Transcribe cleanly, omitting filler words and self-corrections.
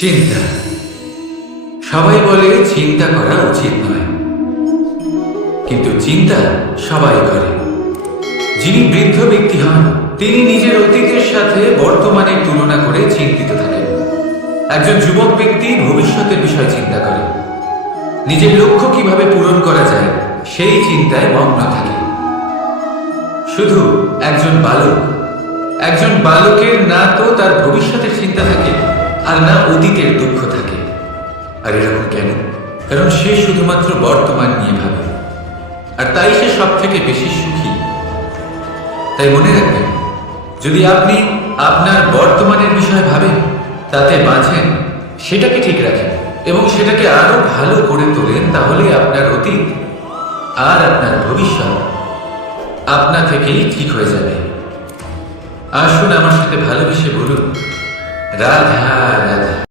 চিন্তা। সবাই বলে চিন্তা করা উচিত নয়, কিন্তু চিন্তা সবাই করে। যিনি বৃদ্ধ ব্যক্তি হন তিনি নিজের অতীতের সাথে বর্তমানের তুলনা করে চিন্তিত থাকেন। একজন যুবক ব্যক্তি ভবিষ্যতের বিষয় চিন্তা করে, নিজের লক্ষ্য কিভাবে পূরণ করা যায় সেই চিন্তায় মগ্ন থাকে। শুধু একজন বালকের না তো তার ভবিষ্যতের চিন্তা থাকে আর না অতীতের দুঃখ থাকে। আর এরকম কেন? কারণ সে শুধুমাত্র বর্তমান নিয়ে ভাবে, আর তাই সে সব থেকে বেশি সুখী। তাই মনে রাখবেন, যদি আপনি আপনার বর্তমানের বিষয়ে ভাবেন, তাতে বাঁচেন, সেটাকে ঠিক রাখেন এবং সেটাকে আরো ভালো করে তোলেন, তাহলে আপনার অতীত আর আপনার ভবিষ্যৎ আপনা থেকেই ঠিক হয়ে যাবে। আসুন আমার সাথে ভালোবেসে বলুন, রাধা রাধা।